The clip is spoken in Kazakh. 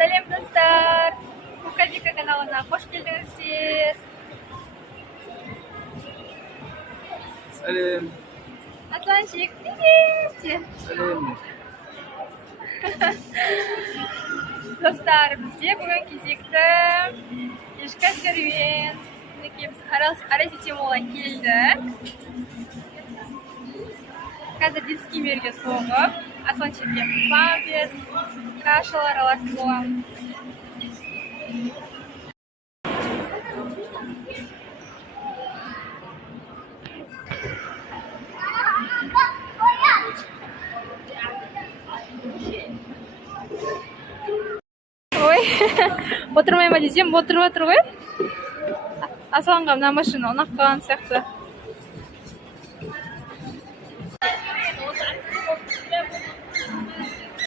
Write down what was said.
Сәлем достар! Кукадика каналына қош келдіңіздер. Сәлем. Асланчик, привет! Сәлем. Достар, бізде бүгін кезекті кешкі серуен. Біз Арай Системолға келдік. Қазір детский мерге соғып, Асланчикке памперс, кашалар алатын боламыз. Ой, отырмай ма десем, отырып отыр ғой. Асланға мына машина ұнап қалған сияқты.